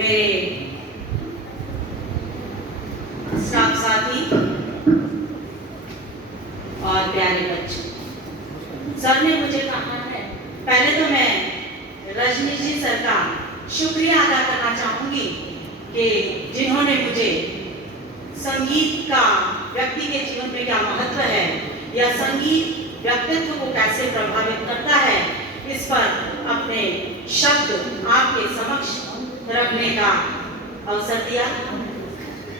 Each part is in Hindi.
मेरे स्टाफ साथी और प्यारे बच्चों, सर ने मुझे कहा है, पहले तो मैं रजनी जी सर का शुक्रिया अदा करना चाहूंगी कि जिन्होंने मुझे संगीत का व्यक्ति के जीवन में क्या महत्व है या संगीत व्यक्तित्व को कैसे प्रभावित करता है, इस पर अपने शब्द आपके समक्ष रखने का अवसर दिया।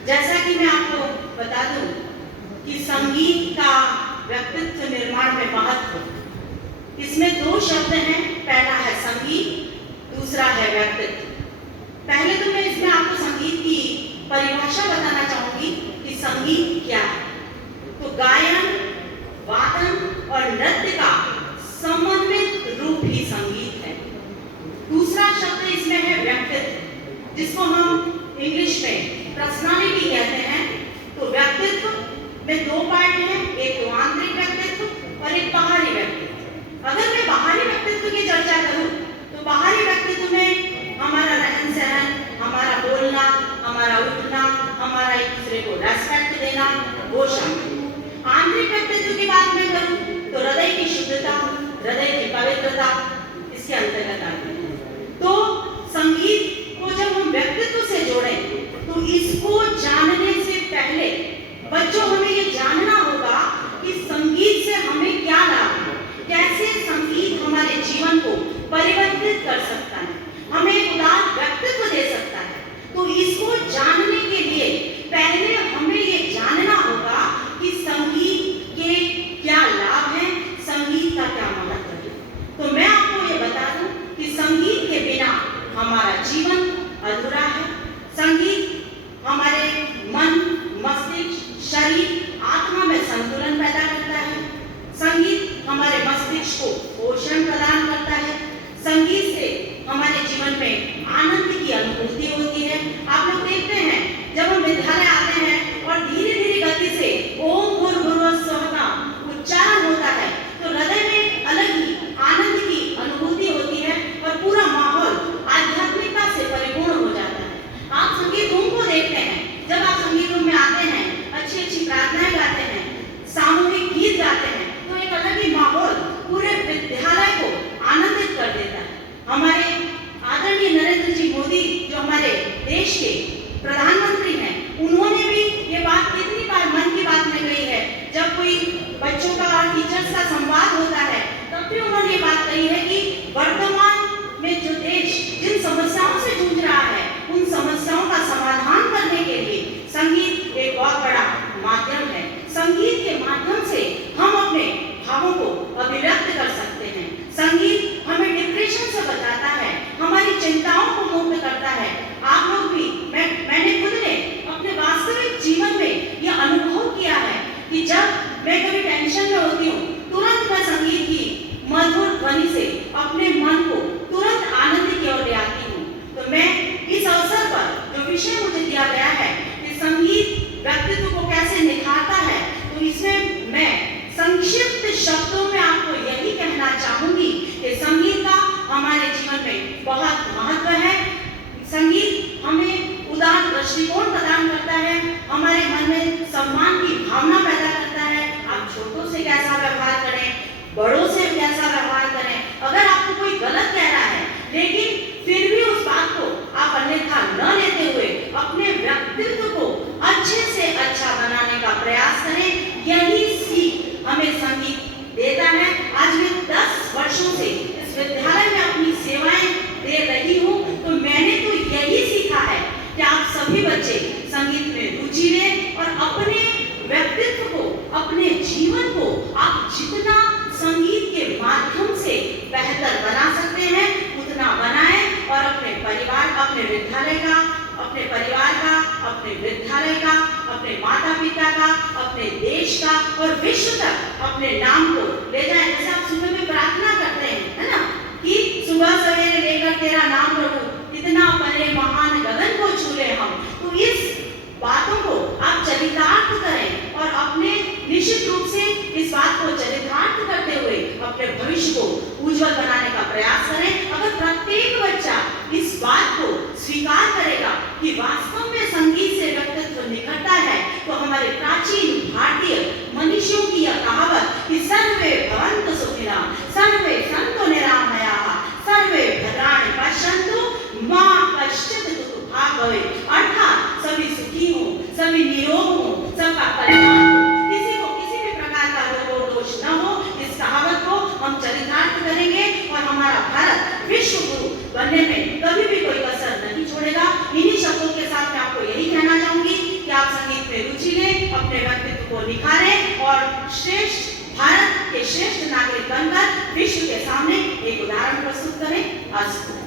जैसा कि मैं आपको बता दूं कि संगीत का व्यक्तित्व निर्माण में महत्व, इसमें दो शब्द हैं, पहला है संगीत, दूसरा है व्यक्तित्व। पहले तो मैं इसमें आपको संगीत की परिभाषा बताना चाहूंगी कि संगीत क्या है। तो गायन, वादन और नृत्य का समन्वित रूप ही संगीत है। दूसरा शब्द इसमें है व्यक्तित्व, जिसको हम इंग्लिश में पर्सनालिटी कहते हैं। तो व्यक्तित्व में दो पार्ट हैं, एक तो आंतरिक व्यक्तित्व और एक बाहरी व्यक्तित्व। अगर मैं बाहरी व्यक्तित्व की चर्चा करूं तो बाहरी व्यक्तित्व में हमारा रहन सहन, हमारा बोलना, हमारा उठना, हमारा एक दूसरे को रेस्पेक्ट देना, वो शामिल। आंतरिक व्यक्तित्व की बात मैं करूं तो हृदय की शुद्धता, हृदय की पवित्रता इसके अंतर्गत आती है। तो संगीत को जब हम व्यक्तित्व से जोड़ें तो इसको जानने से पहले बच्चों हमें ये जानना होगा कि संगीत से हमें क्या लाभ है, कैसे संगीत हमारे जीवन को परिवर्तित कर सकता है, हमें एक उदार व्यक्तित्व दे सकता है। तो इसको जानने के लिए पहले हमें ये जानना होगा कि संगीत के क्या लाभ हैं, संगीत का क्या महत्व है। तो मैं आपको ये बता दूं कि संगीत के बिना हमारा जीवन अधूरा है। संगीत हमारे मन, मस्तिष्क, शरीर, आत्मा में संतुलन पैदा करता है। संगीत हमारे मस्तिष्क को पोषण प्रदान करता है। संगीत से हमारे जीवन में आनंद की अनुभूति होती है। आप लोग देखते हैं जब हम विद्यालय आते हैं और धीरे धीरे गति से ओम भूर्भुवः स्वः का उच्चारण होता है तो हृदय में अलग ही आनंद की अनुभूति होती है और पूरा माहौल आध्यात्मिकता से परिपूर्ण हो जाता है। आप संगीत रूम को देखते हैं, जब आप संगीत रूम में आते हैं, अच्छी अच्छी प्रार्थनाएं गाते हैं, सामूहिक गीत गाते हैं, तो एक अलग ही माहौल पूरे विद्यालय को आनंदित कर देता है। हमारे आदरणीय नरेंद्र जी मोदी जो हमारे देश के प्रधानमंत्री हैं, उन्होंने भी ये बात कितनी बार मन की बात में कही है। जब कोई बच्चों का और टीचर्स का संवाद होता है तब भी उन्होंने ये बात कही है कि वर्तमान में जो देश जिन समस्याओं से जूझ रहा है उन समस्याओं का समाधान करने के लिए संगीत एक बहुत बड़ा माध्यम है। संगीत के माध्यम से हम अपने भावों को अभिव्यक्त कर सकते हैं। संगीत हमें डिप्रेशन से बचाता है, हमारी चिंताओं को मुक्त करता है। आप लोग भी, मैंने खुद ने अपने वास्तविक जीवन में यह अनुभव किया है कि जब मैं कभी टेंशन में होती हूँ, तुरंत मैं संगीत की मधुर ध्वनि से अपने मन को तुरंत आनंद की ओर ले आती हूँ। तो मैं इस अवसर पर जो विषय मुझे दिया गया है कि संगीत व्यक्तित्व को कैसे निखारता है, तो इसमें मैं संक्षिप्त शब्दों में आपको यही कहना चाहूंगी कि संगीत का हमारे जीवन में बहुत महत्व है। संगीत हमें उदार दृष्टिकोण प्रदान करता है, हमारे मन में सम्मान की भावना पैदा करता है। आप छोटों से कैसा व्यवहार करें, बड़ों से कैसा व्यवहार करें। अगर आपको कोई गलत कह रहा है लेकिन फिर भी उस बात को आप अन्यथा न लेते हुए अपने व्यक्तित्व को अच्छे से अच्छा बनाने का प्रयास करें, यही सीख हमें संगीत देता है। आज मैं 10 वर्षों से इस विद्यालय में अपनी सेवाएं दे रही हूँ, तो मैंने तो यही सीखा है कि आप सभी बच्चे संगीत में रुचि लें और अपने व्यक्तित्व को, अपने जीवन को आप जितना संगीत के माध्यम से बेहतर बना सकते हैं उतना बनाएं और अपने परिवार, अपने विद्यालय का, अपने परिवार का, अपने विद्यालय का, अपने माता पिता का, अपने देश का और विश्व तक अपने नाम को ले जाएं। जैसे आप सुबह में प्रार्थना करते हैं, है ना, कि सुबह सवेरे लेकर तेरा नाम प्रभु इतना परे महान गगन को छूले हम। तो इस बातों को आप चरितार्थ करें और अपने निश्चित रूप से इस बात को चरितार्थ करते हुए अपने भविष्य को उज्जवल बनाने का प्रयास करें। अगर प्रत्येक बच्चा इस बात को स्वीकार करेगा दोष न हो, इस कहावत को हम चरितार्थ करेंगे और हमारा भारत विश्व गुरु बनने में कभी भी कोई कसर नहीं छोड़ेगा। इन्हीं शब्दों के साथ मैं आपको यही कहना चाहूंगी कि आप संगीत में रुचि लें, अपने व्यक्तित्व को निखारें और श्रेष्ठ भारत के श्रेष्ठ नागरिक बनकर विश्व के सामने एक उदाहरण प्रस्तुत करें। अस्तु।